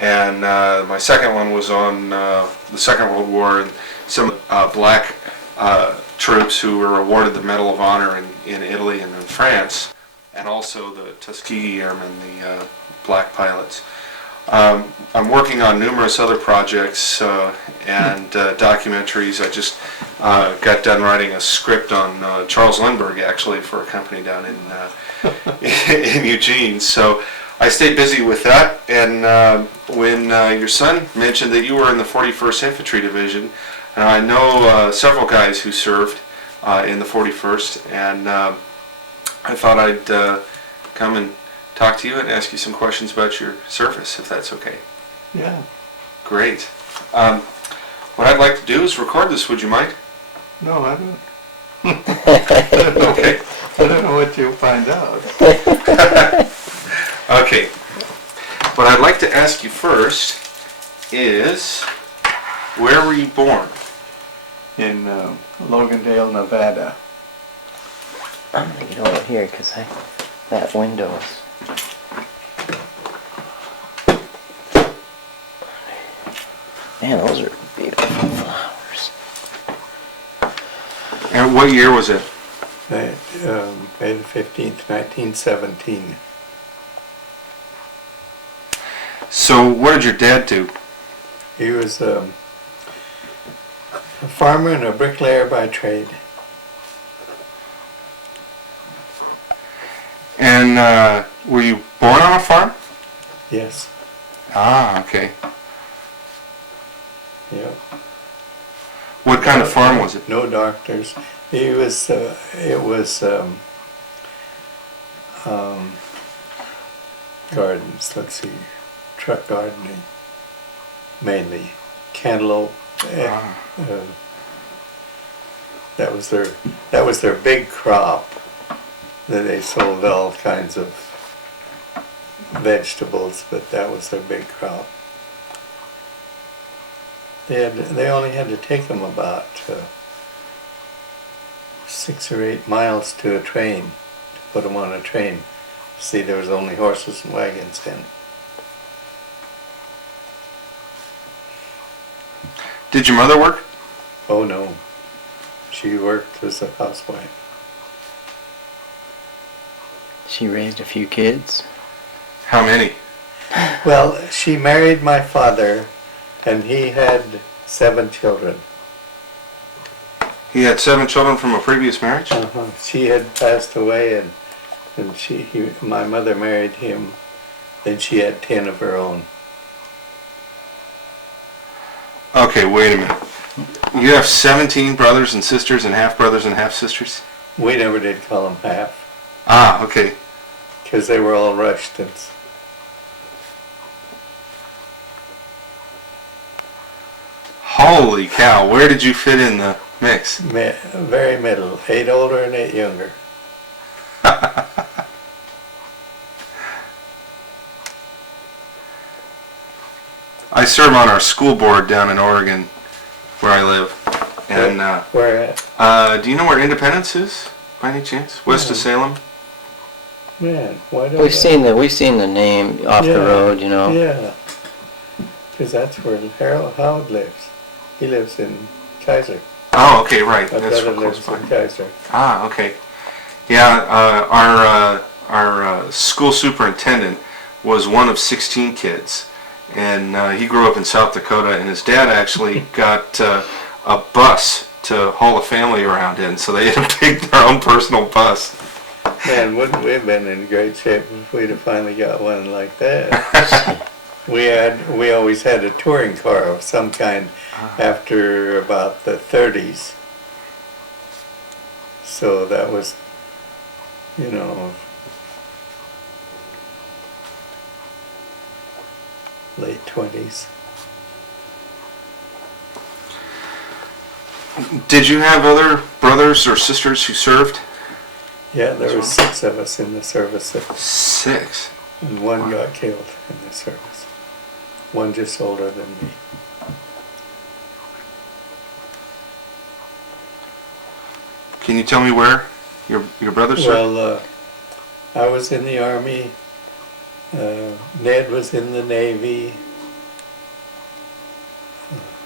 And my second one was on the Second World War, and some black troops who were awarded the Medal of Honor in Italy and in France, and also the Tuskegee Airmen, the black pilots. I'm working on numerous other projects and documentaries. I just got done writing a script on Charles Lindbergh, actually, for a company down in Eugene. So I stayed busy with that. And when your son mentioned that you were in the 41st Infantry Division, I know several guys who served in the 41st, and I thought I'd come and talk to you and ask you some questions about your service, if that's okay. Yeah. Great. What I'd like to do is record this. Would you mind? No, I don't. Okay. I don't know what you'll find out. Okay. What I'd like to ask you first is, where were you born? In Logandale, Nevada. I'm gonna get over here because that window is. Man, those are beautiful flowers. And what year was it? May the 15th, 1917. So what did your dad do? He was a farmer and a bricklayer by trade. And were you born on a farm? Yes. Ah, okay. Yep. What kind of farm was it? No doctors. It was gardens. Let's see, truck gardening mainly, cantaloupe. That was their big crop. That they sold all kinds of vegetables, but that was their big crop. They only had to take them about 6 or 8 miles to a train, to put them on a train. See, there was only horses and wagons then. Did your mother work? Oh no, she worked as a housewife. She raised a few kids. How many? Well, she married my father, and he had 7 children. He had 7 children from a previous marriage? She had passed away, and my mother married him. Then she had 10 of her own. Okay, wait a minute. You have 17 brothers and sisters and half-brothers and half-sisters? We never did call them half, Ah, okay. because they were all Rushtons. Holy cow, where did you fit in the mix? Very middle, 8 older and 8 younger. I serve on our school board down in Oregon, where I live. And Where at? do you know where Independence is, by any chance? West of Salem? Man, why don't We've seen the name off the road, you know. Yeah, because that's where Harold Howard lives. He lives in Kaiser. Oh, okay, right. My That's brother close lives by. in Kaiser. Ah, okay. Yeah, our school superintendent was one of 16 kids, and he grew up in South Dakota, and his dad actually got a bus to haul a family around in, so they had to pick their own personal bus. Man, wouldn't we have been in great shape if we'd have finally got one like that? We always had a touring car of some kind after about the 30s. So that was, you know, late 20s. Did you have other brothers or sisters who served? Yeah, there were 6 of us in the service, 6. and one got killed in the service. One just older than me. Can you tell me where your brother served? Well, I was in the Army. Ned was in the Navy.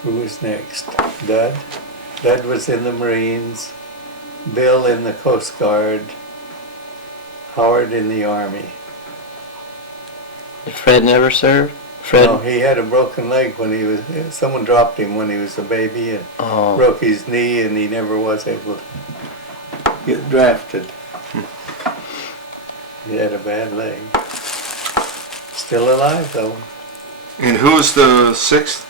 Who was next? Dud? Dud was in the Marines, Bill in the Coast Guard, Howard in the Army. Did Fred never serve? Fred? No, he had a broken leg when he was, someone dropped him when he was a baby and Oh, broke his knee and he never was able to get drafted. He had a bad leg. Still alive though. And who was the sixth?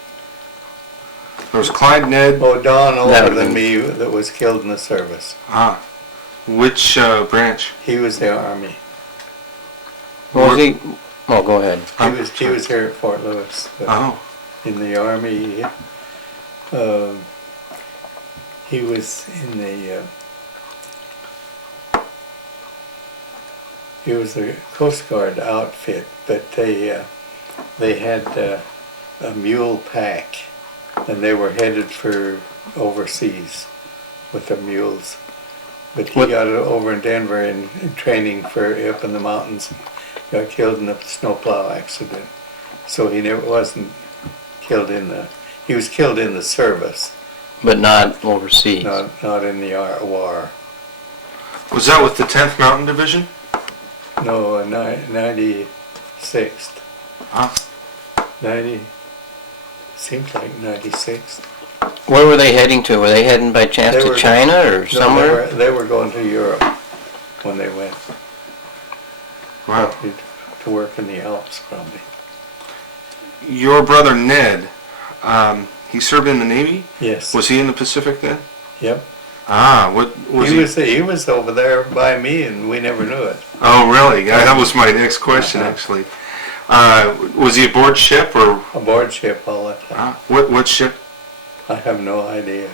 There was Clyde, Ned. Oh, Don older would've than been- me that was killed in the service. Ah, which branch? He was the Army. what was he? Oh, go ahead. He was here at Fort Lewis. But Oh, in the Army, he was in the, he was a Coast Guard outfit, but they had a mule pack, and they were headed for overseas with the mules. But he What- got over in Denver in training for up in the mountains, got killed in a snowplow accident. So he never wasn't killed in the, he was killed in the service, But not overseas. not in the war. was that with the 10th Mountain Division? No, 96th. Ah, 90, seems like 96th. Where were they heading to? Were they heading by chance They to were- China or No, somewhere? they were going to Europe when they went. wow. Probably to work in the Alps, probably. Your brother Ned, he served in the Navy? Yes. Was he in the Pacific then? Yep. Ah, what was he? He was over there by me, and we never knew it. Oh, really? Yeah, that was my next question, Uh-huh. actually. Was he aboard ship or Aboard ship all the time. what ship? I have no idea.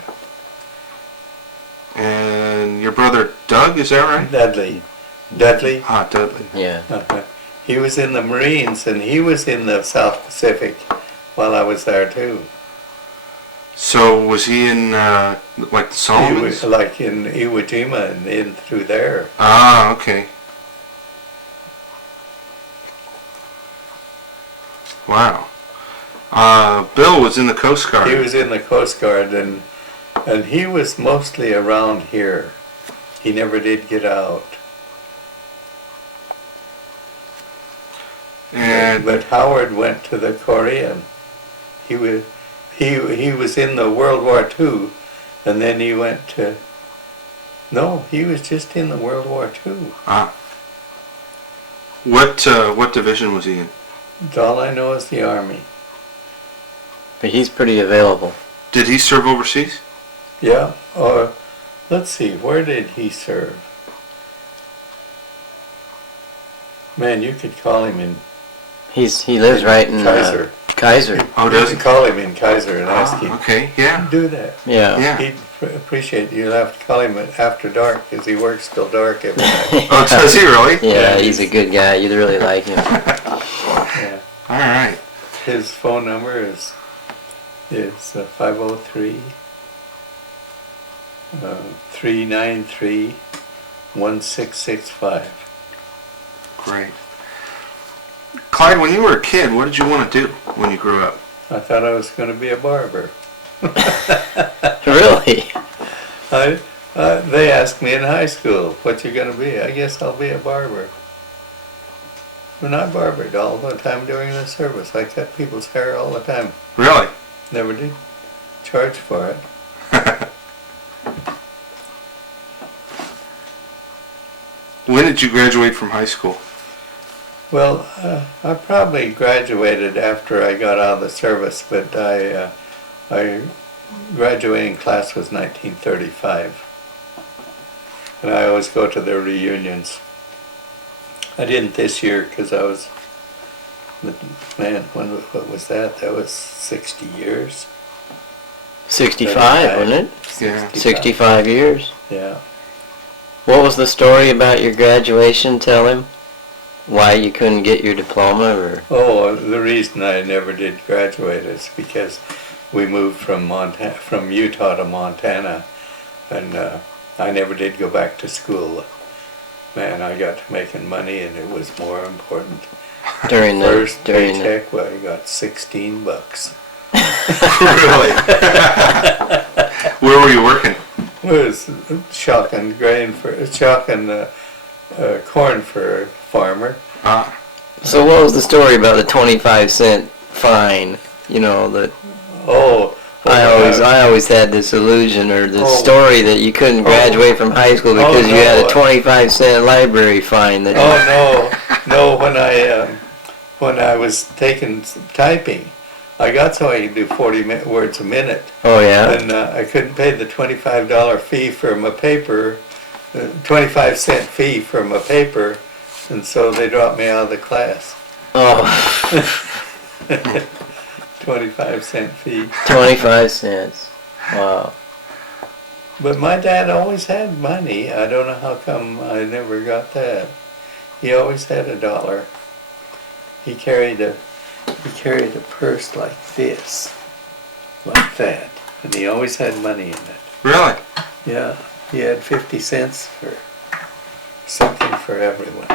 And your brother Doug, is that right? Dudley. Ah, Dudley. Yeah. He was in the Marines, and he was in the South Pacific while I was there too. So was he in like the He Solomons? was like in Iwo Jima and in through there. Ah, okay. Wow. Bill was in the Coast Guard. He was in the Coast Guard, and he was mostly around here. He never did get out. And But Howard went to the Korean. He was in the World War II, and then he went to. No, he was just in the World War II. what division was he in? All I know is the Army. But he's pretty available. Did he serve overseas? Yeah. Or let's see, where did he serve? Man, you could call him in He lives right in Kaiser. Kaiser. Oh, You does could he? call him in Kaiser and ask him. Okay, yeah. Do that. Yeah. Yeah. He'd appreciate it. You'll have to call him after dark because he works till dark every night. Oh, does he really? Yeah, Yeah, he's a good guy. You'd really like him. Yeah. All right. His phone number is 503 393 1665. Great. Clyde, when you were a kid, what did you want to do when you grew up? I thought I was going to be a barber. Really? They asked me in high school, what you going to be? I guess I'll be a barber. When I barbered all the time during the service, I cut people's hair all the time. Really? Never did charge for it. When did you graduate from high school? Well, I probably graduated after I got out of the service, but I graduating class was 1935. And I always go to the reunions. I didn't this year because I was, but man, what was that? That was 60 years. 65, wasn't it? Yeah. 65 years. Yeah. What was the story about your graduation? Tell him why you couldn't get your diploma, or Oh, the reason I never did graduate is because we moved from Utah to Montana, and I never did go back to school. Man, I got to making money, and it was more important. during the First during the paycheck, well, I got $16. Really? Where were you working? It was shocking corn for a farmer. Ah, So what was the story about the 25-cent fine? You know, that Oh, I always had this illusion or this Oh. story that you couldn't graduate from high school because you had a no. 25-cent library fine that no, when I was taking some typing, I got so I could do 40 words a minute. Oh yeah? And I couldn't pay the $25 fee for my paper, 25-cent fee for my paper, and so they dropped me out of the class. Oh, 25-cent fee. 25 cents. Wow. But my dad always had money. I don't know how come I never got that. He always had $1. He carried a purse like this, like that, and he always had money in it. really? Yeah, he had 50 cents for something for everyone.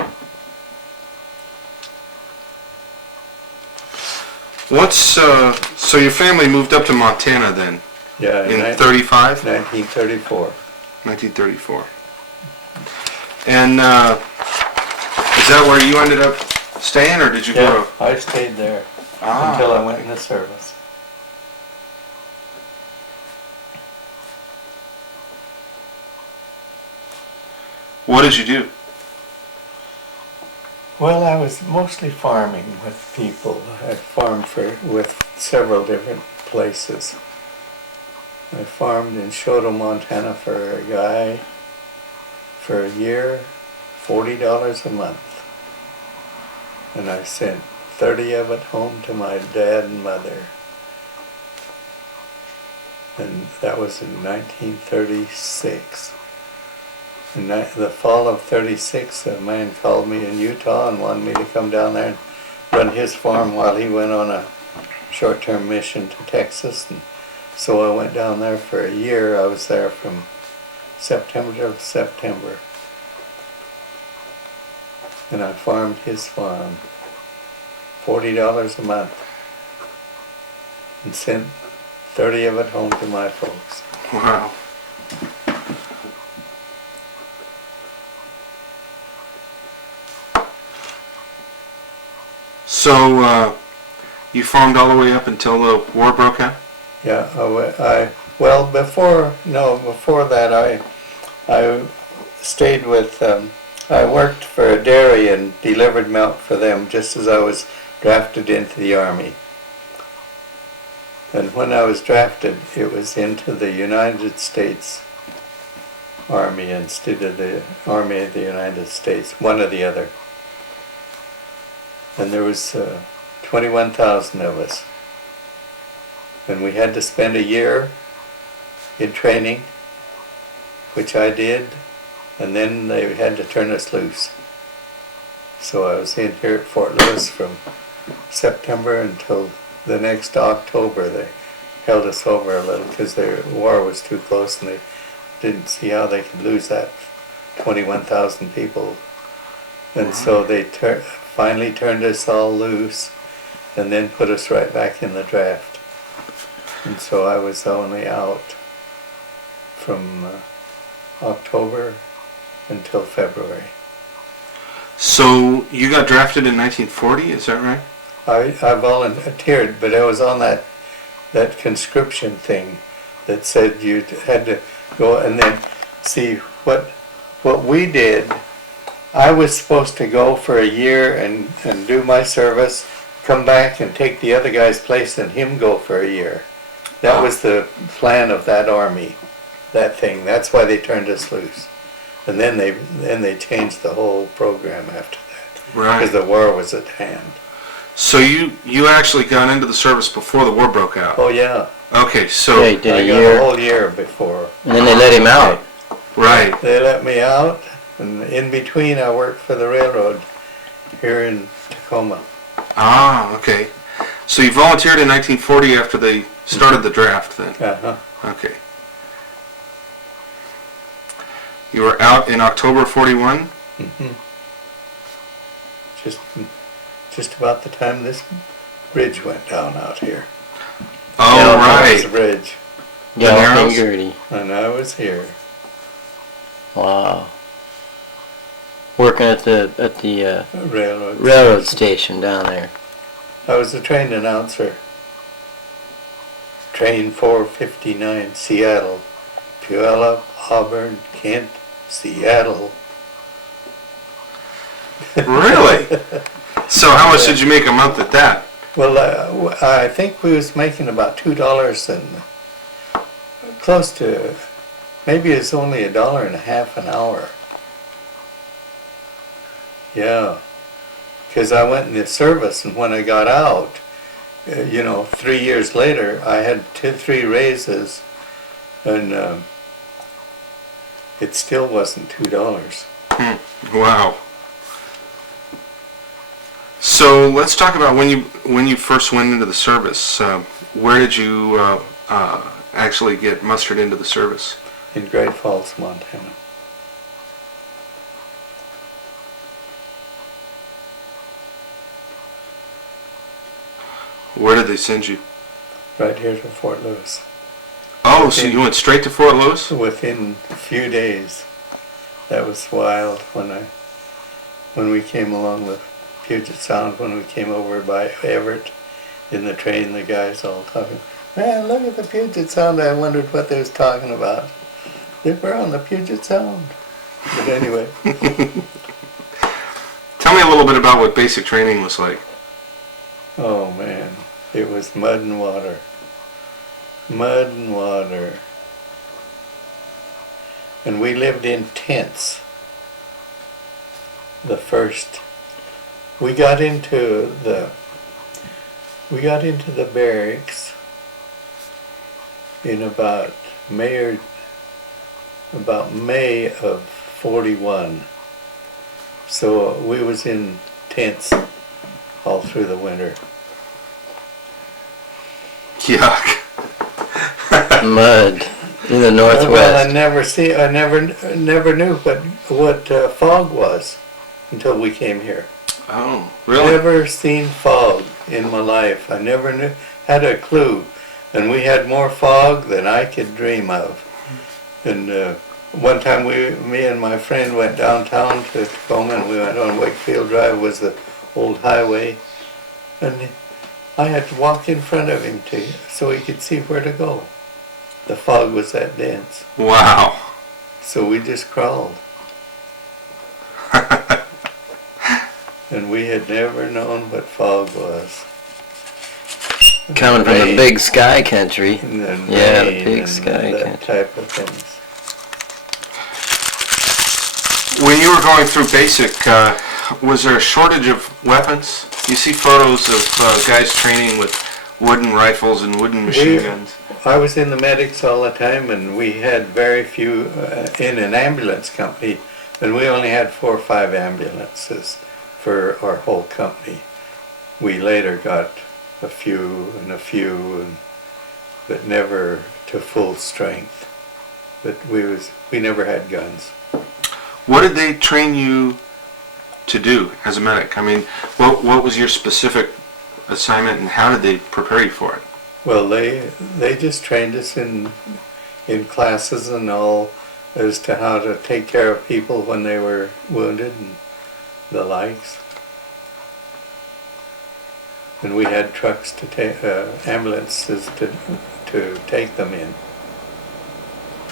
So your family moved up to Montana then, Yeah, in 35? 1934. 1934. And is that where you ended up staying, or did you Yeah, go? I stayed there Ah, until I went in the service. what did you do? Well, I was mostly farming with people. I farmed with several different places. I farmed in Shoto, Montana for a guy for a year, $40 a month. And I sent 30 of it home to my dad and mother. And that was in 1936. In the fall of 36, a man called me in Utah and wanted me to come down there and run his farm while he went on a short-term mission to Texas. And so I went down there for a year. I was there from September to September. And I farmed his farm, $40 a month, and sent 30 of it home to my folks. Wow. So you farmed all the way up until the war broke out? Yeah, before that I stayed with, I worked for a dairy and delivered milk for them just as I was drafted into the Army. And when I was drafted, it was into the United States Army instead of the Army of the United States, one or the other. And there was 21,000 of us. And we had to spend a year in training, which I did, and then they had to turn us loose. So I was in here at Fort Lewis from September until the next October. They held us over a little because the war was too close and they didn't see how they could lose that 21,000 people. And so they finally turned us all loose and then put us right back in the draft. And so I was only out from October until February. So you got drafted in 1940, is that right? I volunteered, but I was on that conscription thing that said you had to go and then see what we did. I was supposed to go for a year and do my service, come back and take the other guy's place and him go for a year. That was the plan of that army, that thing. That's why they turned us loose. And then they changed the whole program after that. Right. Because the war was at hand. So you actually got into the service before the war broke out? Oh yeah. Okay, so... Yeah, he did I a got a year. whole year before. And then they let him out. Right. They let me out, and in between I worked for the railroad here in Tacoma. Ah, okay. So you volunteered in 1940 after they started the draft then? Uh-huh. Okay. You were out in October 41? Mm-hmm. Just about the time this bridge went down out here. Sunrise right. Bridge, Galloping Narrows? Gertie. and I was here. Wow. Working at the Railroad. station down there. I was a train announcer. Train 459, Seattle, Puyallup, Auburn, Kent, Seattle. Really? So how much did you make a month at that? Well, I think we was making about $2 and close to, maybe it's only $1.50 an hour. Yeah, because I went in the service, and when I got out, 3 years later, I had 3 raises, and it still wasn't $2. Wow. So let's talk about when you first went into the service. Where did you actually get mustered into the service? In Great Falls, Montana. Where did they send you? Right here to Fort Lewis. Oh, so you went straight to Fort Lewis? Within a few days. That was wild when we came along with Puget Sound, when we came over by Everett in the train, the guys all talking, man, look at the Puget Sound. I wondered what they was talking about. They were on the Puget Sound. But anyway. Tell me a little bit about what basic training was like. Oh man, it was mud and water. Mud and water. And we lived in tents. We got into the barracks in about May of 41. So we was in tents all through the winter. Yuck. Mud in the northwest. Well, I never knew what fog was until we came here. Oh, really? Never seen fog in my life. I never had a clue, and we had more fog than I could dream of. And one time me and my friend went downtown to Tacoma, and we went on Wakefield Drive, was the old highway, and I had to walk in front of him so he could see where to go. The fog was that dense. Wow. So we just crawled. And we had never known what fog was. Coming from the Rain. big sky country. And then Yeah, the rain big and sky that country. type of things. When you were going through basic, was there a shortage of weapons? You see photos of guys training with wooden rifles and wooden machine guns. I was in the medics all the time, and we had very few in an ambulance company, and we only had 4 or 5 ambulances for our whole company. We later got a few, but never to full strength. But we never had guns. What did they train you to do as a medic? I mean, what was your specific assignment, and how did they prepare you for it? Well, they just trained us in classes and all as to how to take care of people when they were wounded and the likes. And we had trucks to take ambulances to take them in.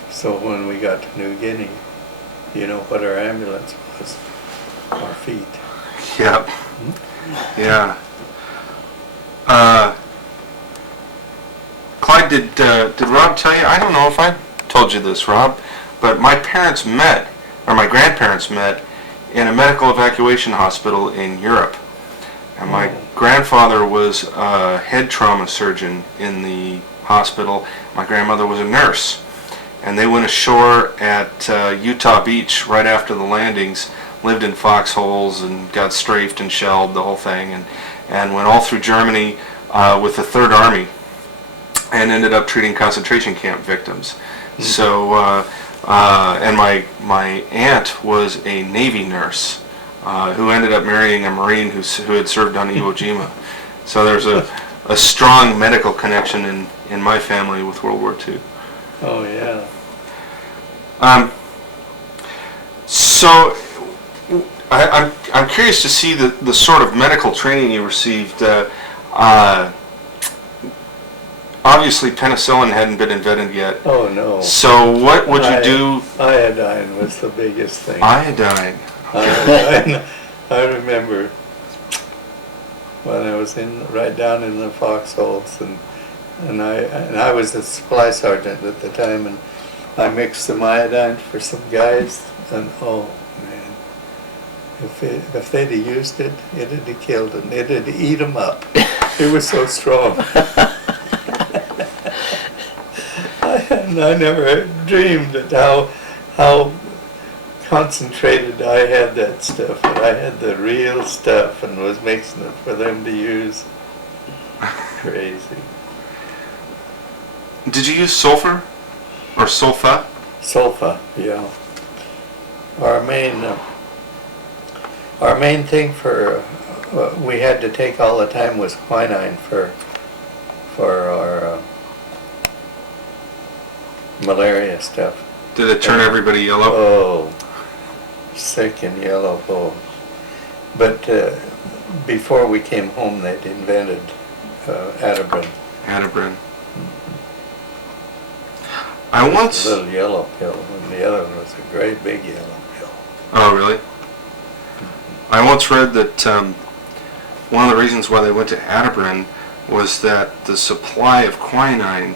So when we got to New Guinea, you know what our ambulance was? Our feet. Yep. Yeah. Clyde, did Rob tell you? I don't know if I told you this, Rob, but my grandparents met in a medical evacuation hospital in Europe. And my grandfather was a head trauma surgeon in the hospital. My grandmother was a nurse. And they went ashore at Utah Beach right after the landings, lived in foxholes and got strafed and shelled, the whole thing, and went all through Germany with the Third Army and ended up treating concentration camp victims. Mm-hmm. So, and my aunt was a Navy nurse who ended up marrying a Marine who had served on Iwo Jima. So there's a strong medical connection in my family with World War II. Oh, yeah. So, I'm curious to see the sort of medical training you received. Obviously, penicillin hadn't been invented yet. Oh, no. So, what would you do? Iodine was the biggest thing. Iodine. Iodine. I remember when I was right down in the foxholes, and I was a supply sergeant at the time, and I mixed some iodine for some guys, and oh man, if they'd have used it, it'd have killed them. It'd eat them up. It was so strong. And I never dreamed at how concentrated I had that stuff. And I had the real stuff and was mixing it for them to use. Crazy. Did you use sulfur or sulfa? Sulfa, yeah. Our main thing for we had to take all the time was quinine for our malaria stuff. Did it turn everybody yellow? Oh, sick and yellow. Oh. But before we came home, they'd invented Atibrin. Atibrin. I once. A little yellow pill, and the other one was a great big yellow pill. Oh, really? I once read that one of the reasons why they went to Atibrin was that the supply of quinine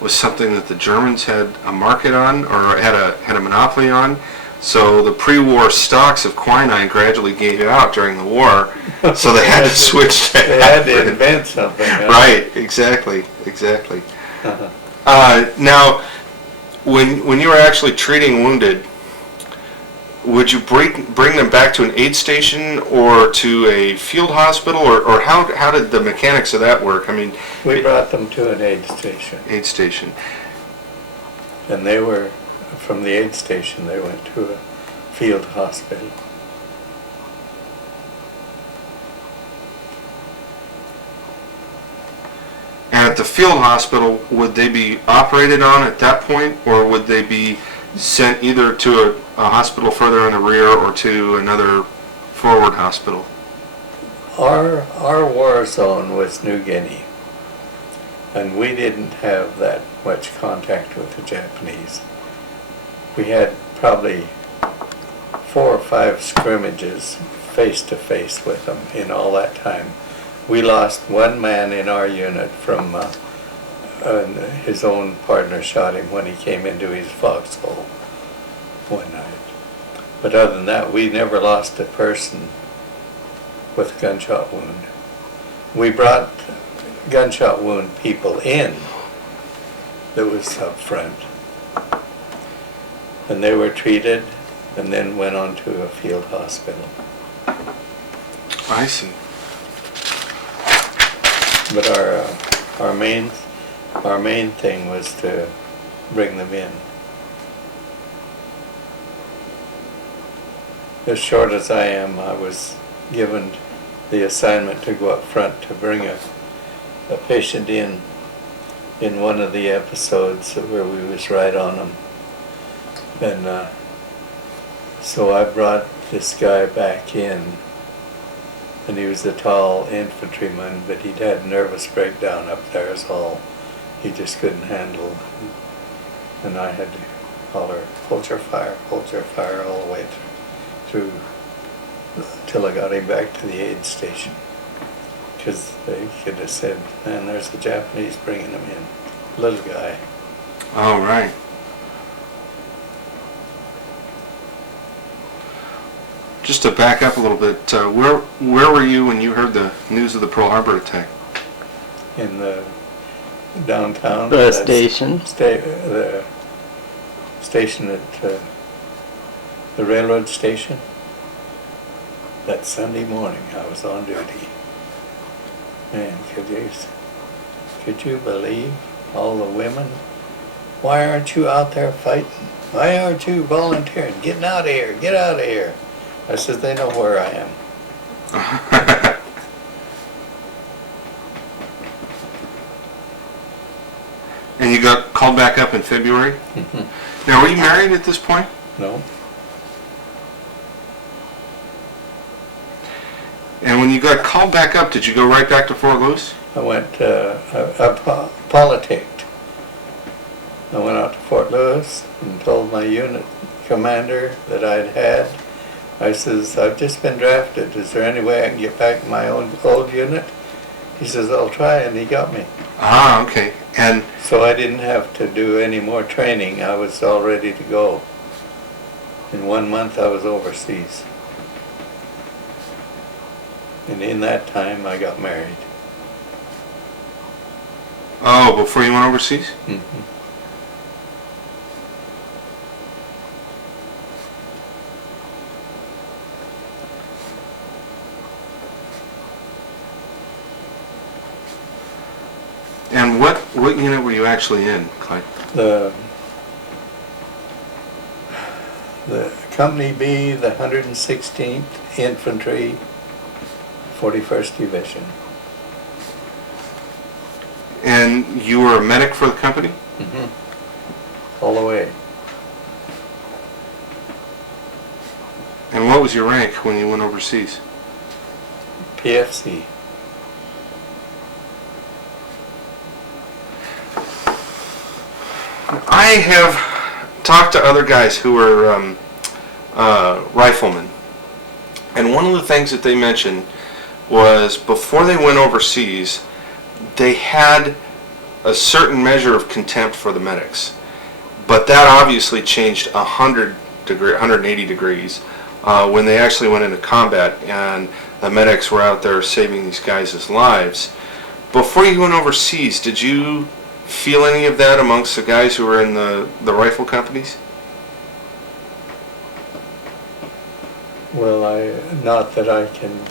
was something that the Germans had a market on, or had a monopoly on. So the pre-war stocks of quinine gradually gave out during the war. So they had to switch to They had to Atibrin. invent something. Huh? Right, exactly. Now, when you were actually treating wounded, would you bring them back to an aid station or to a field hospital, or how did the mechanics of that work? I mean, We brought them to an aid station, aid station. and they were, from the aid station, they went to a field hospital. And at the field hospital, would they be operated on at that point, or would they be sent either to a hospital further in the rear or to another forward hospital? Our war zone was New Guinea, and we didn't have that much contact with the Japanese. We had probably 4 or 5 scrimmages face to face with them in all that time. We lost one man in our unit from his own partner shot him when he came into his foxhole one night. But other than that, we never lost a person with a gunshot wound. We brought gunshot wound people in that was up front, and they were treated and then went on to a field hospital. I see. But our main thing was to bring them in. As short as I am, I was given the assignment to go up front to bring a patient in one of the episodes where we was right on them. And so I brought this guy back in, and he was a tall infantryman, but he'd had nervous breakdown up there is all. He just couldn't handle it. And I had to holler, hold your fire all the way through till I got him back to the aid station. Because they could have said, man, there's the Japanese bringing him in. Little guy. Oh, right. Just to back up a little bit, where were you when you heard the news of the Pearl Harbor attack? In the downtown. The station. The station at the railroad station. That Sunday morning I was on duty. Man, could you believe all the women? Why aren't you out there fighting? Why aren't you volunteering? Getting out of here, get out of here. I said, they know where I am. called back up in February? Now, were you married at this point? No, And when you got called back up, did you go right back to Fort Lewis? I went, I politicked. I went out to Fort Lewis and told my unit commander that I'd had. I says, I've just been drafted. Is there any way I can get back my old unit? He says, I'll try, and he got me. Ah, okay. And So I didn't have to do any more training. I was all ready to go. In 1 month, I was overseas. And in that time, I got married. oh, before you went overseas? Mhm. And what unit were you actually in, Clyde? The Company B, the 116th Infantry, 41st Division. And you were a medic for the company? All the way. And what was your rank when you went overseas? PFC. I have talked to other guys who are riflemen, and one of the things that they mentioned was before they went overseas, they had a certain measure of contempt for the medics, but that obviously changed 180 degrees when they actually went into combat and the medics were out there saving these guys' lives. Before you went overseas, did you feel any of that amongst the guys who were in the rifle companies? Well, not that I can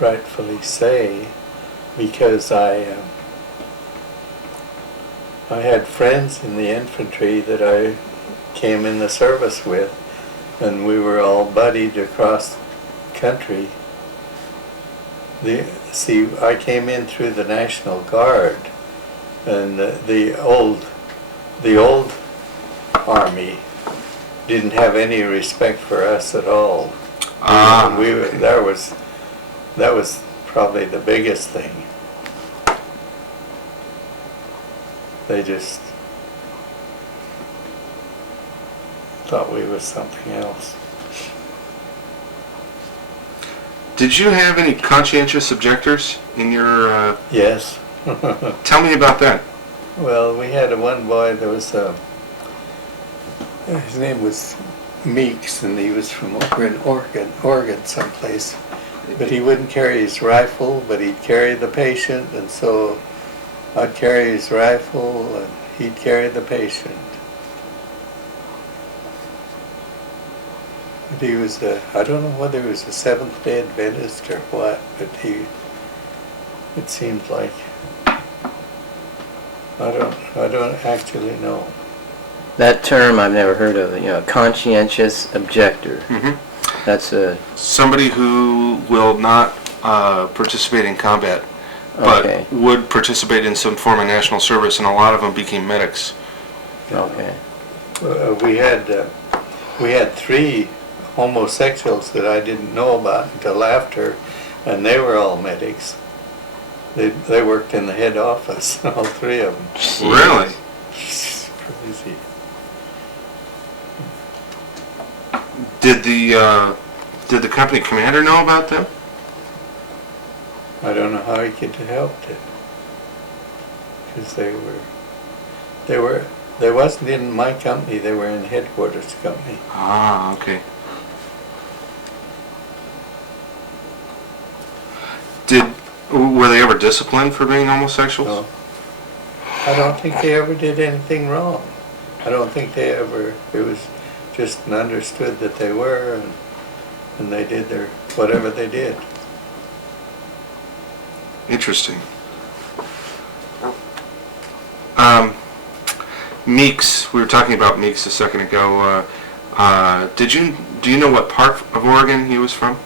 rightfully say, because I had friends in the infantry that I came in the service with, and we were all buddied across country. I came in through the National Guard, and the old Army didn't have any respect for us at all. That was probably the biggest thing. They just thought we was something else. Did you have any conscientious objectors in your... Yes. Tell me about that. Well, we had one boy that was, his name was Meeks, and he was from over in Oregon someplace. But he wouldn't carry his rifle, but he'd carry the patient, and so I'd carry his rifle, and he'd carry the patient. But he was I don't know whether he was a Seventh-day Adventist or what, but it seemed like, I don't actually know. That term I've never heard of, a conscientious objector. Mm-hmm. That's a... Somebody who will not participate in combat, but Okay. would participate in some form of national service, and a lot of them became medics. Okay. We had 3 homosexuals that I didn't know about until after, and they were all medics. They worked in the head office, all 3 of them. Really? Crazy. Did the company commander know about them? I don't know how he could have helped it, because they wasn't in my company. They were in headquarters company. Ah, okay. Were they ever disciplined for being homosexuals? No. I don't think they ever did anything wrong. I don't think they ever, it was just understood that they were, and they did whatever they did. Interesting. Meeks, we were talking about Meeks a second ago. Do you know what part of Oregon he was from?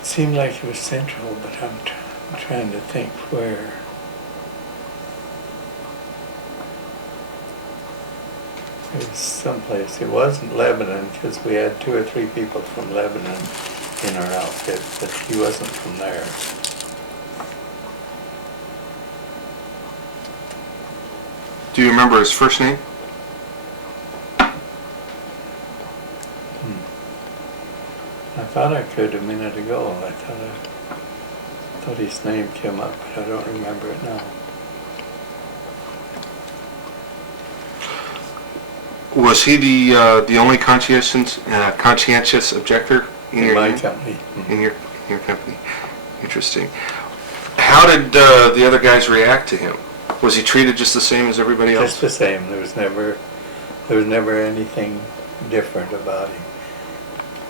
It seemed like it was central, but I'm trying to think where. It was someplace. It wasn't Lebanon because we had 2 or 3 people from Lebanon in our outfit, but he wasn't from there. Do you remember his first name? I thought I could a minute ago. I thought his name came up, but I don't remember it now. Was he the only conscientious objector In my company. in your company? Interesting. How did the other guys react to him? Was he treated just the same as everybody else? Just the same. There was never anything different about him.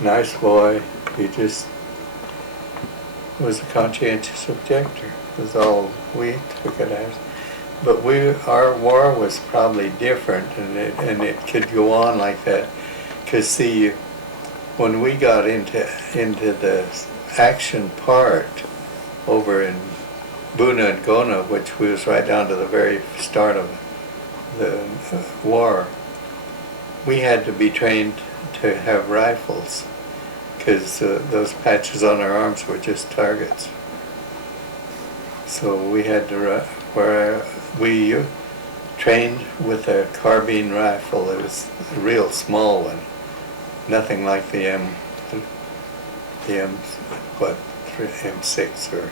Nice boy. He just was a conscientious objector. Was all we took it as. But our war was probably different, and it could go on like that. Cause see, when we got into the action part over in Buna and Gona, which was right down to the very start of the war, we had to be trained to have rifles, because those patches on our arms were just targets. So we had to we trained with a carbine rifle. It was a real small one, nothing like the M6 or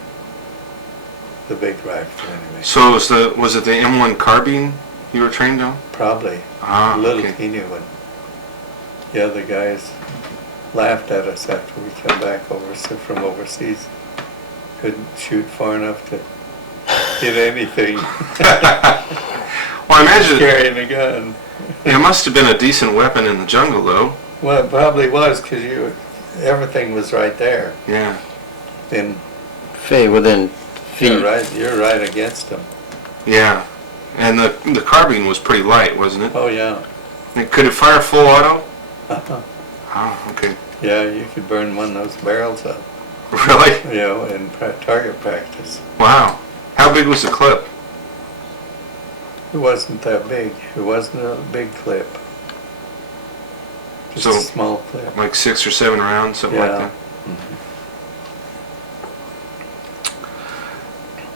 the big rifle anyway. So was it the M1 carbine you were trained on? Probably. Ah, Little okay. teeny one. The other guys laughed at us after we came back from overseas. Couldn't shoot far enough to hit anything. Well, I imagine Carrying a gun. it must have been a decent weapon in the jungle, though. Well, it probably was, because everything was right there. Yeah. And Within feet. you're right against them. Yeah. And the carbine was pretty light, wasn't it? Oh yeah. And could it fire full auto? Uh-huh. Oh, okay. Yeah, you could burn one of those barrels up. Really? In target practice. Wow. How big was the clip? It wasn't that big. It wasn't a big clip. Just So, a small clip. Like 6 or 7 rounds, something like Yeah. that?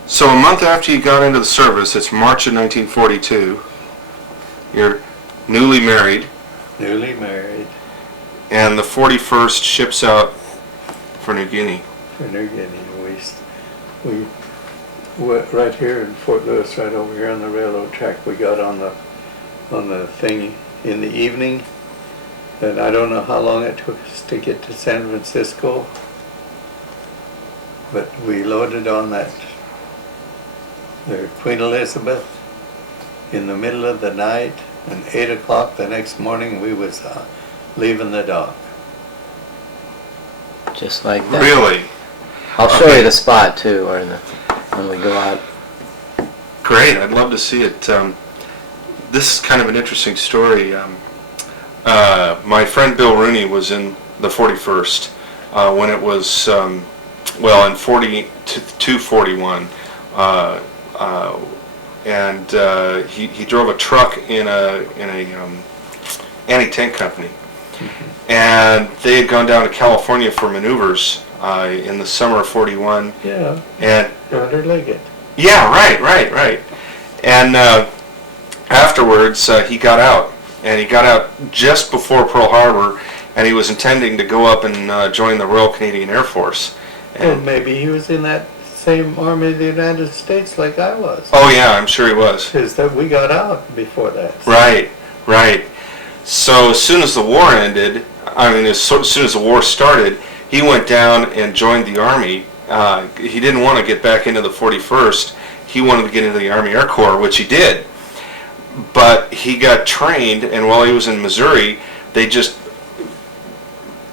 So a month after you got into the service, it's March of 1942, you're newly married, Newly married and the 41st ships out for New Guinea. for New Guinea. We went right here in Fort Lewis, right over here on the railroad track. We got on the thing in the evening, and I don't know how long it took us to get to San Francisco, but we loaded on the Queen Elizabeth in the middle of the night, and 8 o'clock the next morning we was leaving the dock. Just like that. Really? I'll show you the spot too, when we go out. Great, I'd love to see it. This is kind of an interesting story. My friend Bill Rooney was in the 41st when it was, in 42-41. He drove a truck in a anti-tank company, and they had gone down to California for maneuvers in the summer of 41. Yeah, And 100-legged. yeah, right. And afterwards, he got out, and he got out just before Pearl Harbor, and he was intending to go up and join the Royal Canadian Air Force. And maybe he was in that same Army of the United States like I was. Oh yeah, I'm sure he was. Because we got out before that. Right. So as soon as the war ended, as soon as the war started, he went down and joined the Army. He didn't want to get back into the 41st. He wanted to get into the Army Air Corps, which he did. But he got trained, and while he was in Missouri, they just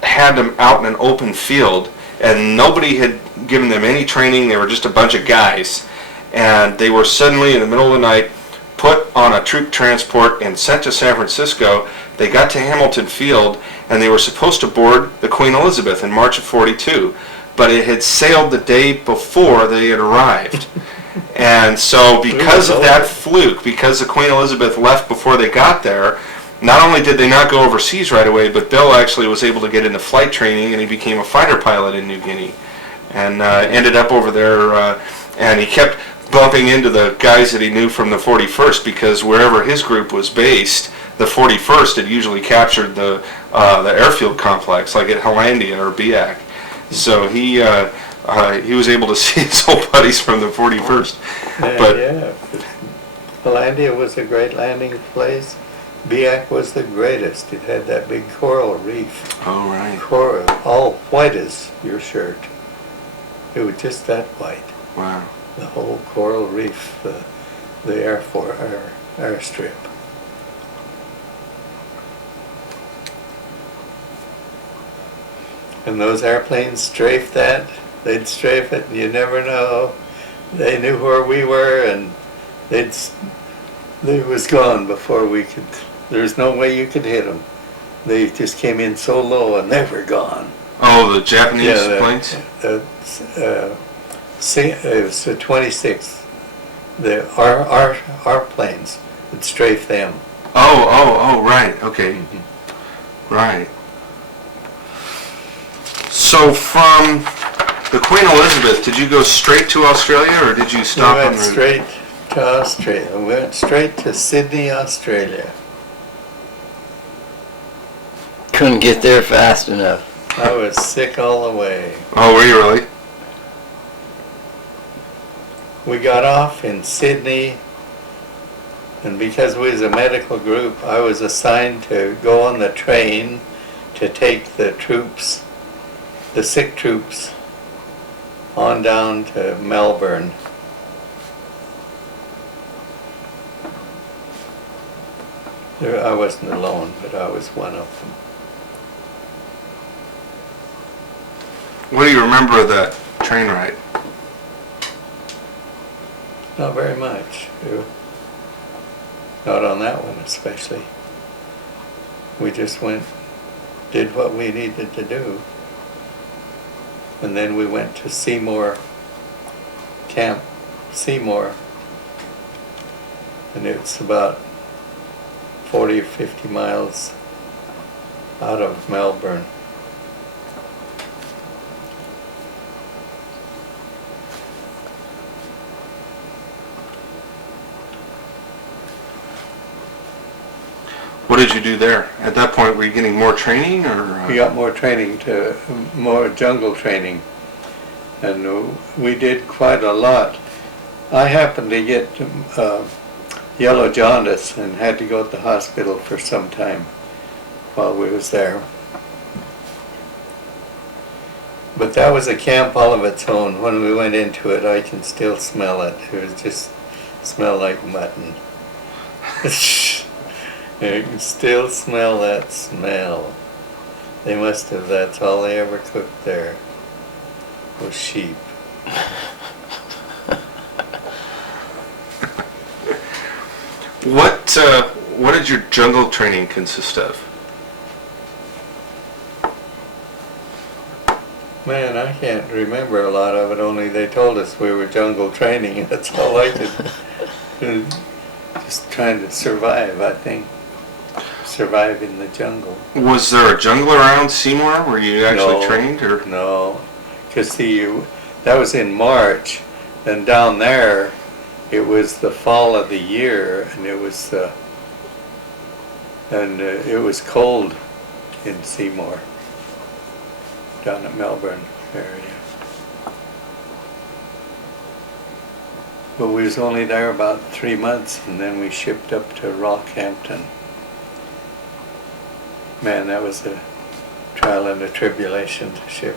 had him out in an open field, and nobody had given them any training. They were just a bunch of guys, and they were suddenly in the middle of the night put on a troop transport and sent to San Francisco. They got to Hamilton Field, and they were supposed to board the Queen Elizabeth in March of 42. but it had sailed the day before they had arrived. And so because of that fluke, because the Queen Elizabeth left before they got there, not only did they not go overseas right away, but Bill actually was able to get into flight training, and he became a fighter pilot in New Guinea, and ended up over there, and he kept bumping into the guys that he knew from the 41st, because wherever his group was based, the 41st had usually captured the airfield complex, like at Hollandia or Biak. So he was able to see his old buddies from the 41st. But yeah, Hollandia was a great landing place. Biak was the greatest. It had that big coral reef. oh right, Coral, all white as your shirt. It was just that white. wow. The whole coral reef, the airstrip. And those airplanes strafed that. They'd strafe it, and you never know. They knew where we were, and they was gone before we could. There's no way you could hit them. They just came in so low, and they were gone. Oh, the Japanese planes? It was the 26th. Our planes would strafe them. Oh, right, okay. Right. So from the Queen Elizabeth, did you go straight to Australia, or did you stop We on went the... straight to Australia. We went straight to Sydney, Australia. Couldn't get there fast enough. I was sick all the way. Oh, were you really? We got off in Sydney, and because we was a medical group, I was assigned to go on the train to take the troops, the sick troops, on down to Melbourne. I wasn't alone, but I was one of them. What do you remember of that train ride? Not very much. Not on that one especially. We just went, did what we needed to do. And then we went to Seymour, Camp Seymour. And it's about 40 or 50 miles out of Melbourne. What did you do there? At that point, were you getting more training, or? We got more training, more jungle training, and we did quite a lot. I happened to get yellow jaundice and had to go to the hospital for some time while we was there. But that was a camp all of its own. When we went into it, I can still smell it. It was just smelled like mutton. You can still smell that smell. They must have, that's all they ever cooked there, was sheep. What did your jungle training consist of? Man, I can't remember a lot of it, only they told us we were jungle training. That's all I could, just trying to survive, I think. Survive in the jungle. Was there a jungle around Seymour where you actually trained, or? No, because that was in March, and down there it was the fall of the year, and it was cold in Seymour, down at Melbourne area. But we was only there about 3 months, and then we shipped up to Rockhampton. Man, that was a trial and a tribulation to ship.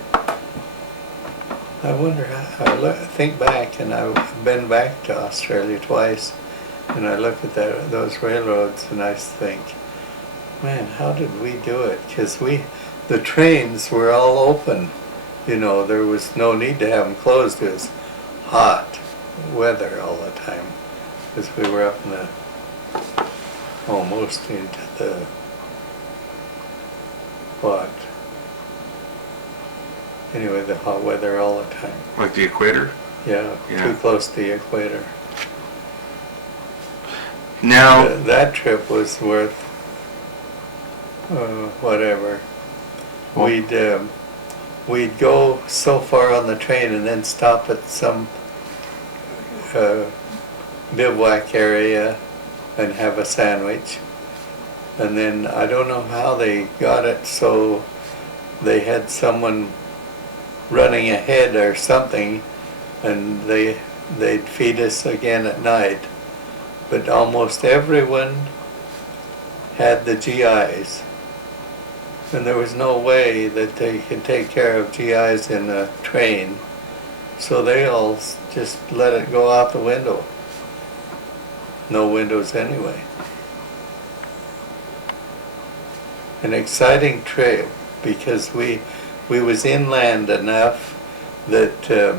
I wonder, I think back, and I've been back to Australia twice, and I look at those railroads and I think, man, how did we do it? Because the trains were all open. You know, there was no need to have them closed. It was hot weather all the time, because we were up in the, almost into the, what? anyway, the hot weather all the time. Like the equator? Yeah, Yeah. too close to the equator. Now, That trip was worth whatever. Well- We'd go so far on the train and then stop at some bivouac area and have a sandwich. And then I don't know how they got it, so they had someone running ahead or something, and they'd feed us again at night. But almost everyone had the GIs. And there was no way that they could take care of GIs in a train. So they all just let it go out the window. No windows anyway. An exciting trip because we was inland enough that the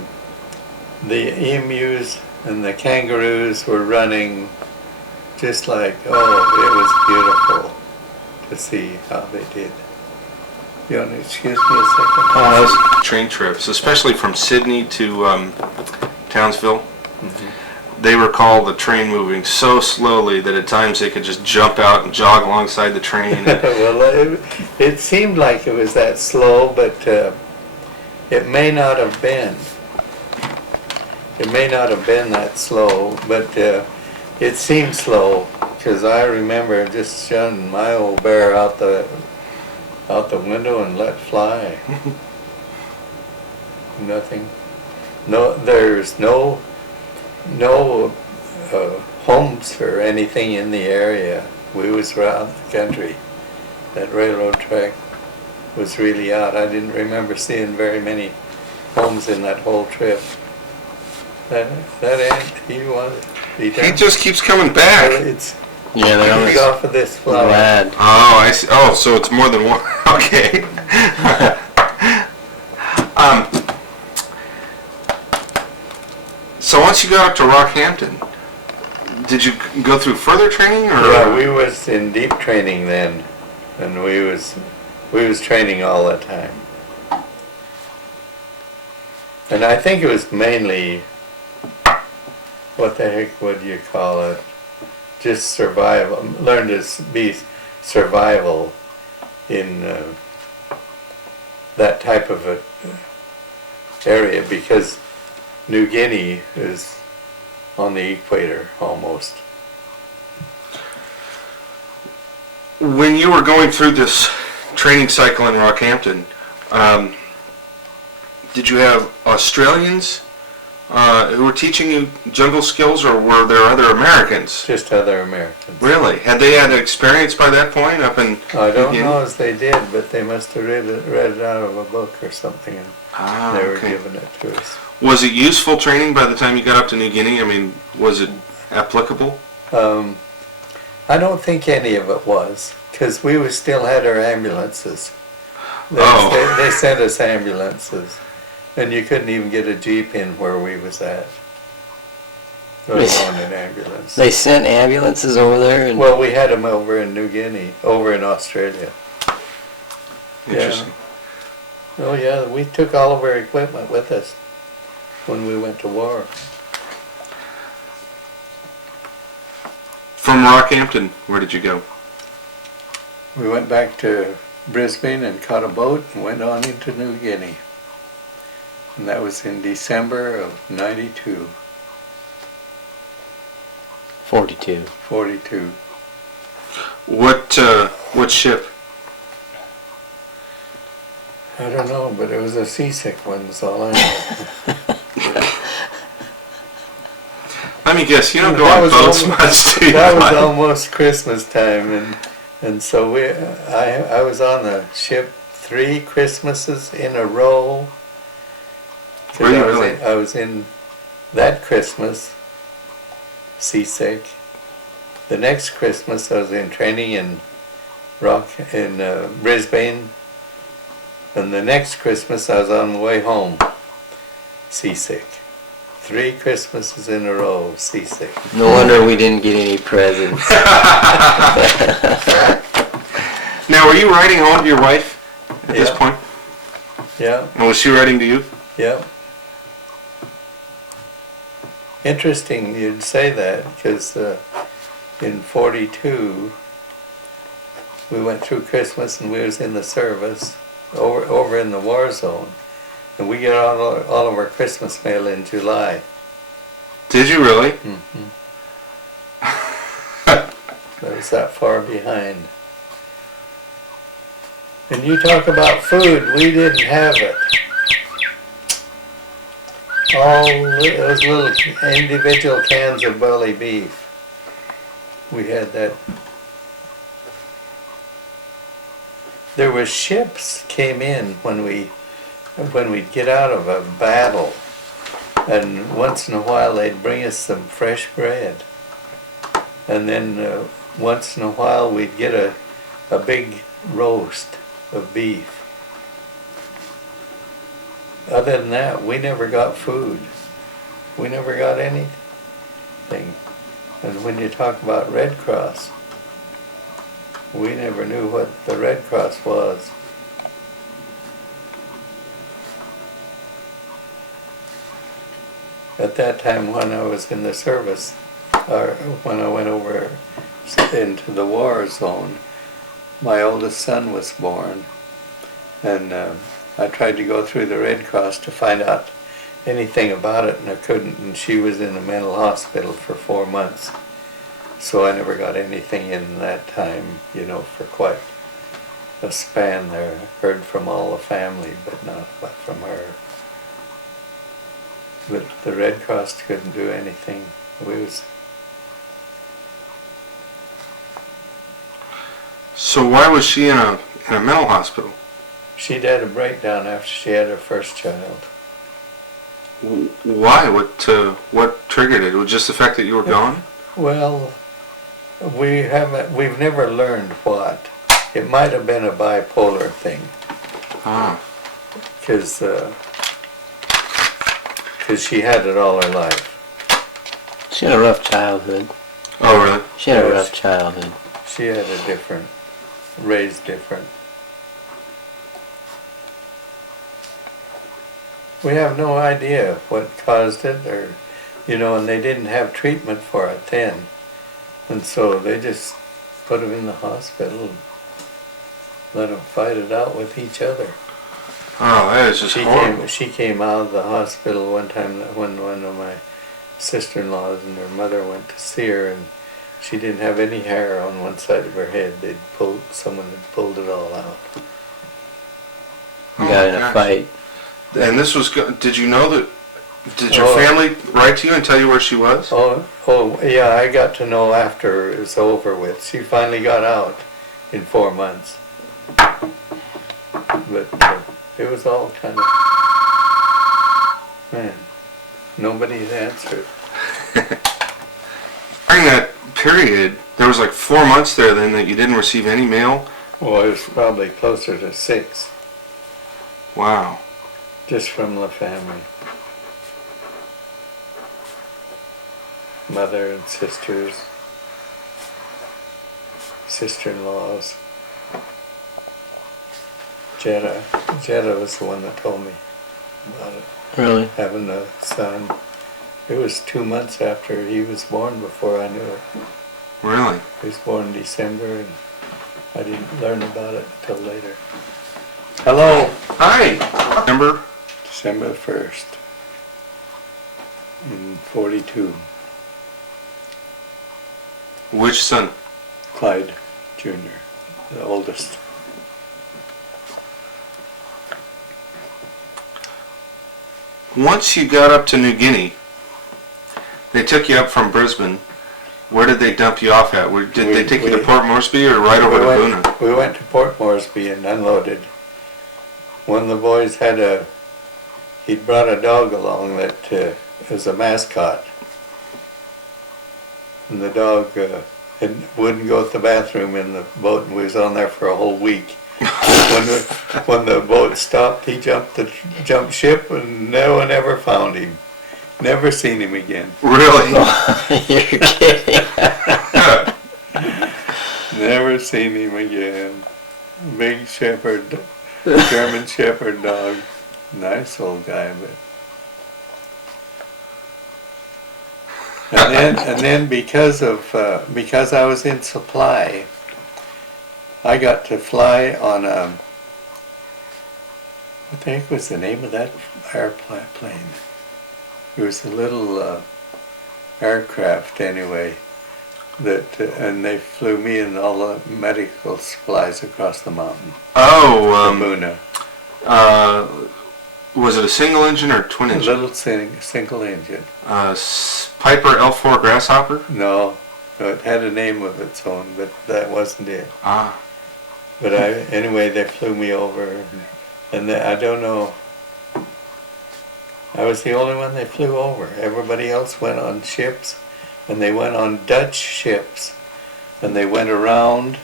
emus and the kangaroos were running just like, oh, it was beautiful to see how they did. You want to excuse me a second? train trips, especially from Sydney to Townsville, they recall the train moving so slowly that at times they could just jump out and jog alongside the train. Well, it seemed like it was that slow, but it may not have been. It may not have been that slow, but it seemed slow because I remember just shunning my old bear out the window and let fly. Nothing. No, there's no homes or anything in the area. We was around the country. That railroad track was really out. I didn't remember seeing very many homes in that whole trip. That ant, he wanted to be done. He just keeps coming back. It's Yeah, they he's always off of this flower. glad. Oh, I see. Oh, so it's more than one. Okay. So once you got up to Rockhampton, did you go through further training, or? Yeah, we was in deep training then, and we was training all the time. And I think it was mainly, what the heck would you call it? Just survival. Learn to be survival in that type of a area, because New Guinea is on the equator almost. When you were going through this training cycle in Rockhampton, did you have Australians who were teaching you jungle skills, or were there other Americans? Just other Americans. Really? Had they had experience by that point up in I don't New Guinea? know as they did, but they must have read it out of a book or something, and Ah, they were okay. giving it to us. Was it useful training by the time you got up to New Guinea? I mean, was it applicable? I don't think any of it was, because we still had our ambulances. They sent us ambulances, and you couldn't even get a Jeep in where we was at, let alone an ambulance. They sent ambulances over there, and Well, we had them over in New Guinea, over in Australia. Interesting. Oh yeah, we took all of our equipment with us when we went to war. From Rockhampton, where did you go? We went back to Brisbane and caught a boat and went on into New Guinea. And that was in December of 92, 42. 42. What ship? I don't know, but it was a seasick one, is all I know. Let me guess, you don't go That on was boats almost- much, do you? That was almost Christmas time, and so I was on the ship 3 Christmases in a row. 'Cause Were you really? I was in that Christmas, seasick. The next Christmas I was in training in Brisbane, and the next Christmas I was on the way home, seasick. 3 Christmases in a row, seasick. No wonder we didn't get any presents. Now, were you riding home with your wife at this Yeah. point? Yeah, And was she writing to you? yeah. Interesting you'd say that, because in 42, we went through Christmas and we was in the service over in the war zone. And we got all of our Christmas mail in July. Did you really? Mm-hmm. I was that far behind. And you talk about food, we didn't have it. All those little individual cans of belly beef. We had that. There were ships came in when we'd get out of a battle, and once in a while they'd bring us some fresh bread. And then once in a while we'd get a big roast of beef. Other than that, we never got food. We never got anything. And when you talk about Red Cross, we never knew what the Red Cross was. At that time when I was in the service, or when I went over into the war zone, my oldest son was born, and I tried to go through the Red Cross to find out anything about it, and I couldn't, and she was in a mental hospital for 4 months. So I never got anything in that time, you know, for quite a span there. I heard from all the family, but not from her. But the Red Cross couldn't do anything. So why was she in a mental hospital? She'd had a breakdown after she had her first child. Why? What triggered it? Was it just the fact that you were gone? Well, we've never learned what. It might have been a bipolar thing. Ah. Because she had it all her life. She had a rough childhood. Oh, really? She had a Yes. rough childhood. She had raised different. We have no idea what caused it, or, you know, and they didn't have treatment for it then. And so they just put them in the hospital and let them fight it out with each other. Oh, that is just horrible. She came out of the hospital one time when one of my sister-in-laws and her mother went to see her, and she didn't have any hair on one side of her head. Someone had pulled it all out. You got in my a gosh. fight. And this was, did you know that, did your Oh. family write to you and tell you where she was? Oh, yeah, I got to know after it was over with. She finally got out in 4 months. But it was all kind of, man, nobody's answered. During that period, there was like 4 months there then that you didn't receive any mail? Well, it was probably closer to 6, Wow. just from the family. Mother and sisters, sister-in-laws. Jetta was the one that told me about it, Really? having a son. It was 2 months after he was born before I knew it. Really? He was born in December, and I didn't learn about it until later. Hello. Hi. Remember? December 1st, in 42. Which son? Clyde Jr., the oldest. Once you got up to New Guinea, they took you up from Brisbane. Where did they dump you off at? Did they take you to Port Moresby or right over to Boona? We went to Port Moresby and unloaded. One of the boys he'd brought a dog along that was a mascot. And the dog wouldn't go to the bathroom in the boat, and we was on there for a whole week. When the boat stopped, he jumped ship, and no one ever found him. Never seen him again. Really? You're kidding. Never seen him again. Big shepherd. German Shepherd dog. Nice old guy, but. And then because I was in supply, I got to fly on what the heck was the name of that airplane? It was a little aircraft anyway. And they flew me and all the medical supplies across the mountain. Oh, From Buna. Was it a single engine or twin A engine? little single engine. Piper L4 Grasshopper? No, it had a name of its own, but that wasn't it. Ah. But anyway, they flew me over, and I don't know. I was the only one they flew over. Everybody else went on ships, and they went on Dutch ships, and they went around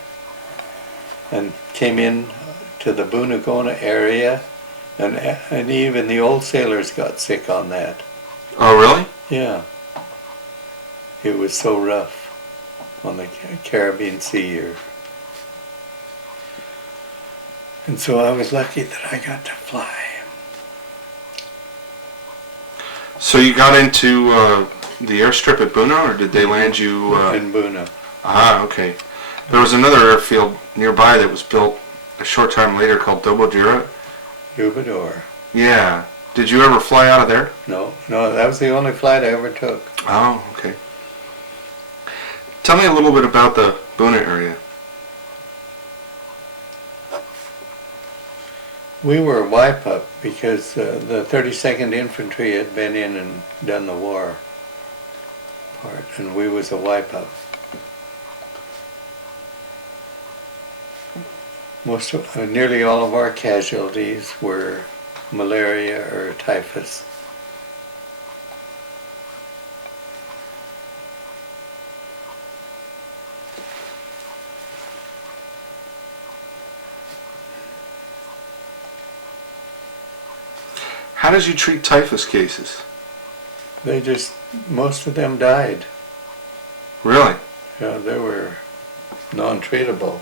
and came in to the Bunagona area, and even the old sailors got sick on that. Oh, really? Yeah. It was so rough on the Caribbean Sea. And so I was lucky that I got to fly. So you got into the airstrip at Buna, or did they land you? In Buna. Okay. There was another airfield nearby that was built a short time later called Dobodira. Dubador. Yeah. Did you ever fly out of there? No, that was the only flight I ever took. Oh, okay. Tell me a little bit about the Buna area. We were a wipe-up because the 32nd Infantry had been in and done the war part, and we was a wipe-up. Nearly all of our casualties were malaria or typhus. How did you treat typhus cases? Most of them died. Really? Yeah, they were non-treatable.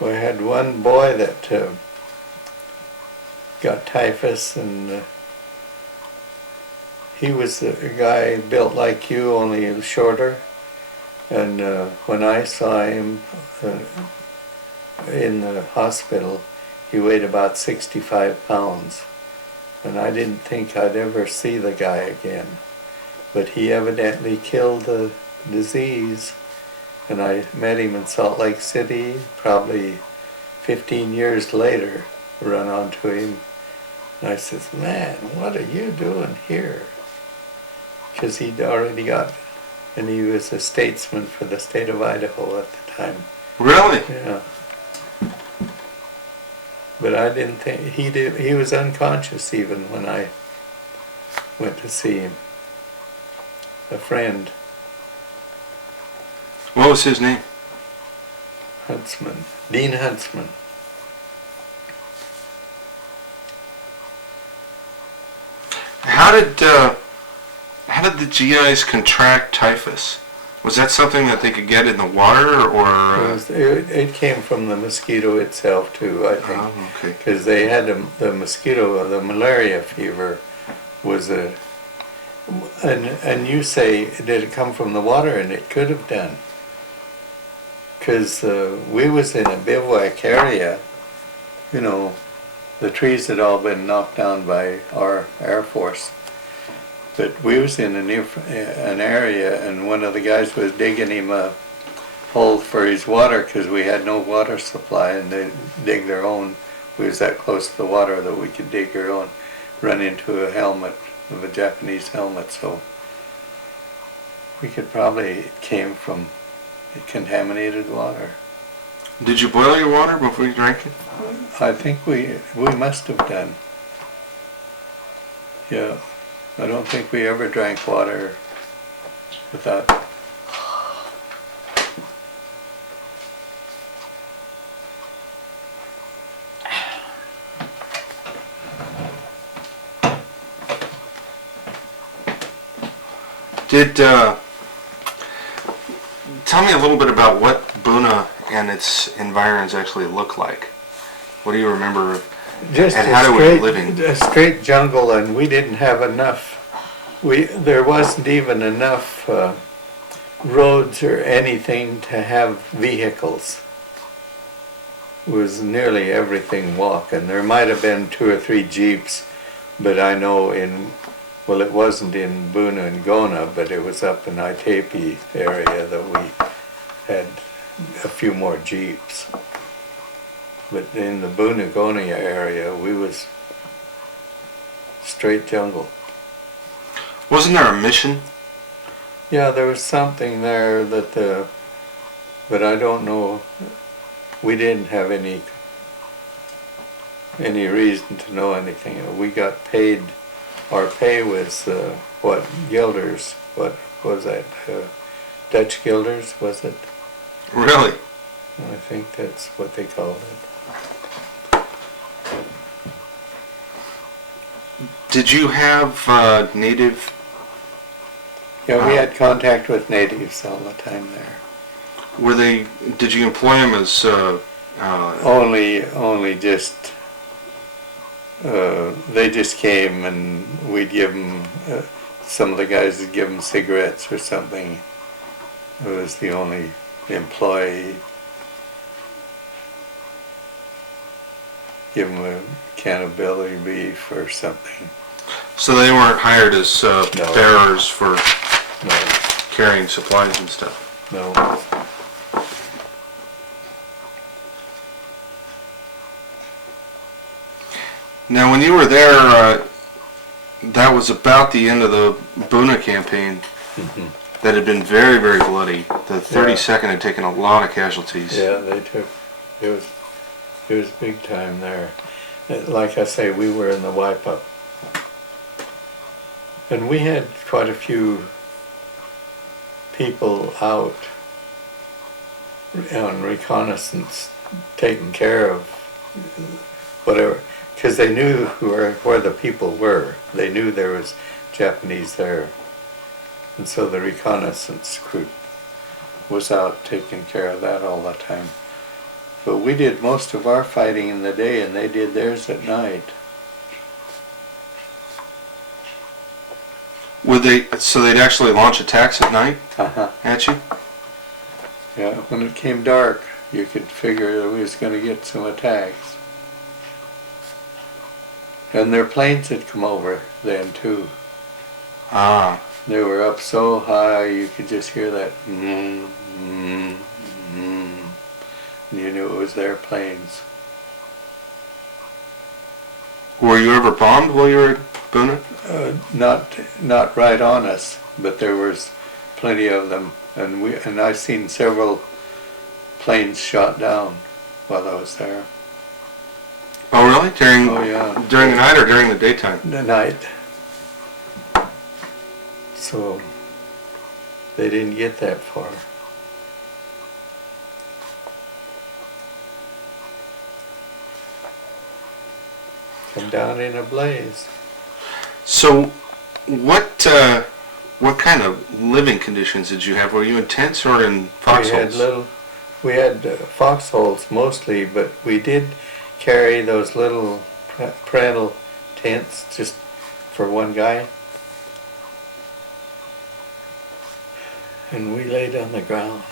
We had one boy that got typhus, and he was a guy built like you, only shorter. And when I saw him in the hospital, he weighed about 65 pounds. And I didn't think I'd ever see the guy again. But he evidently killed the disease. And I met him in Salt Lake City, probably 15 years later, run onto him. And I says, "Man, what are you doing here?" Because he'd already got, and he was a statesman for the state of Idaho at the time. Really? Yeah. But I didn't think, he was unconscious even when I went to see him. A friend, What was his name? Huntsman, Dean Huntsman. How did the GIs contract typhus? Was that something that they could get in the water, or? It came from the mosquito itself too, I think. Oh, okay. Because they had the mosquito, the malaria fever was and you say, did it come from the water? And it could have done. Because we was in a bivouac area, you know, the trees had all been knocked down by our Air Force. But we was in an area, and one of the guys was digging him a hole for his water because we had no water supply, and they dig their own. We was that close to the water that we could dig our own, run into a helmet, of a Japanese helmet, so we could probably, it came from contaminated water. Did you boil your water before you drank it? I think we must have done. Yeah. I don't think we ever drank water without. Tell me a little bit about what Buna and its environs actually look like. What do you remember of? Just And a how they were straight, living? a straight jungle, and we didn't have enough. There wasn't even enough roads or anything to have vehicles. It was nearly everything walking. There might have been 2 or 3 jeeps, but I know well, it wasn't in Boona and Gona, but it was up in Itaipi area that we had a few more jeeps. But in the Boona Gona area, we was straight jungle. Wasn't there a mission? Yeah, there was something there but I don't know. We didn't have any reason to know anything. We got paid. Our pay was guilders? What was that? Dutch guilders, was it? Really? I think that's what they called it. Did you have native? Yeah, we had contact with natives all the time there. Were they? Did you employ them as? Only just. They just came and we'd give them. Some of the guys would give them cigarettes or something. It was the only employee. Give them a can of Billy beef or something. So they weren't hired as bearers for No, carrying supplies and stuff. no. Now, when you were there, that was about the end of the Boona campaign. Mhm. That had been very, very bloody. The 32nd had taken a lot of casualties. Yeah, they took. It was big time there. Like I say, we were in the wipe up, and we had quite a few people out on reconnaissance, taking care of whatever, because they knew where the people were. They knew there was Japanese there, and so the reconnaissance group was out taking care of that all the time. But we did most of our fighting in the day, and they did theirs at night. Would they? So they'd actually launch attacks at night Uh-huh. at you? Yeah, when it came dark, you could figure that we was going to get some attacks. And their planes had come over then too. Ah. They were up so high you could just hear that mm, mm, mm. And you knew it was their planes. Were you ever bombed while you were at Boona? Not right on us, but there was plenty of them, and I've seen several planes shot down while I was there. Oh, really? During Oh yeah, during the night or during the daytime? the night. So they didn't get that far. Come down in a blaze. So, what kind of living conditions did you have? Were you in tents or in foxholes? We had foxholes mostly, but we did carry those little parental tents just for one guy. And we laid on the ground.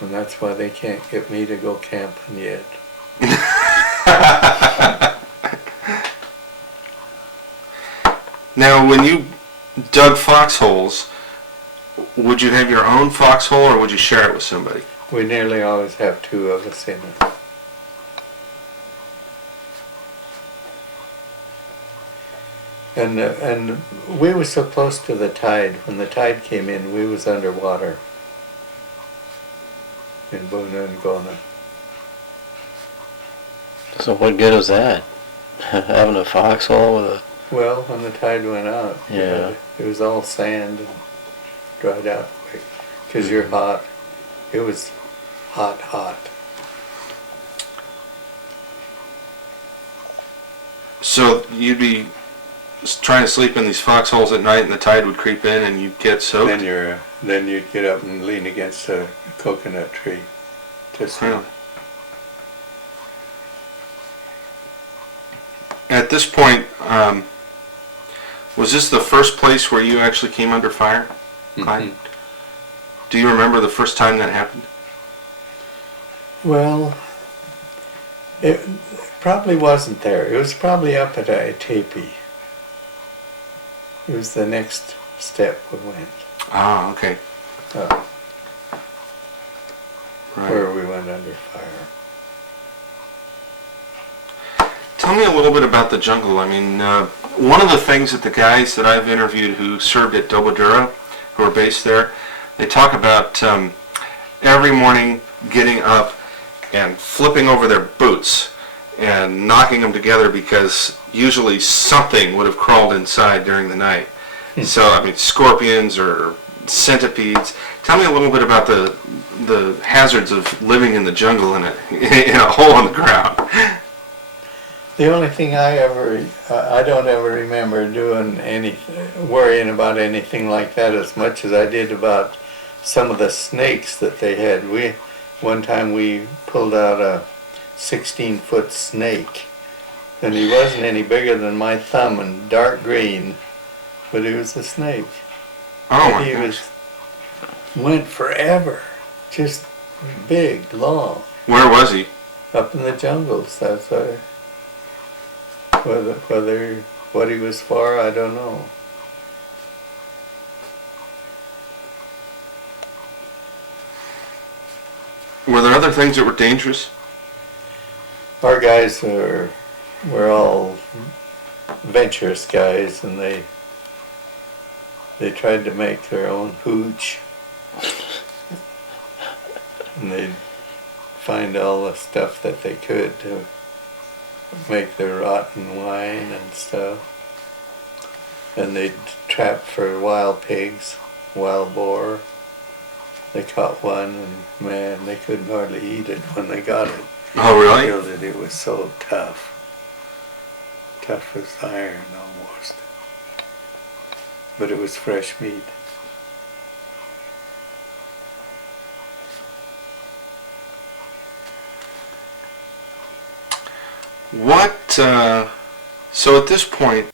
And that's why they can't get me to go camping yet. Now, when you dug foxholes, would you have your own foxhole or would you share it with somebody? We nearly always have 2 of us in it. And we were so close to the tide. When the tide came in, we was underwater in Boona and Gona. So what good was that? Having a foxhole with a... Well, when the tide went out, Yeah. it was all sand and dried out quick. Because you're hot. It was hot, hot. So you'd be trying to sleep in these foxholes at night and the tide would creep in and you'd get soaked? Then you'd get up and lean against a coconut tree to sleep. Huh. at this point, was this the first place where you actually came under fire, Clyde? Do you remember the first time that happened? Well, it probably wasn't there. It was probably up at Itapi. It was the next step we went, Ah, okay. uh, Right. where we went under fire. Tell me a little bit about the jungle. I mean, one of the things that the guys that I've interviewed who served at Dobodura, who are based there, they talk about every morning getting up and flipping over their boots and knocking them together because usually something would have crawled inside during the night. So, I mean, scorpions or centipedes. Tell me a little bit about the hazards of living in the jungle in a hole in the ground. The only thing I don't ever remember doing worrying about anything like that as much as I did about some of the snakes that they had. One time we pulled out a 16-foot snake, and he wasn't any bigger than my thumb and dark green, but he was a snake. Oh And my he gosh. went forever, just big, long, Where was he? up in the jungles. That's whether what he was for, I don't know. Were there other things that were dangerous? Our guys were all venturous guys, and they tried to make their own hooch, and they'd find all the stuff that they could to make their rotten wine and stuff. And they'd trap for wild pigs, wild boar. They caught one, and man, they couldn't hardly eat it when they got it. Oh, really? Feel that it was so tough. Tough as iron almost. But it was fresh meat. What, so at this point,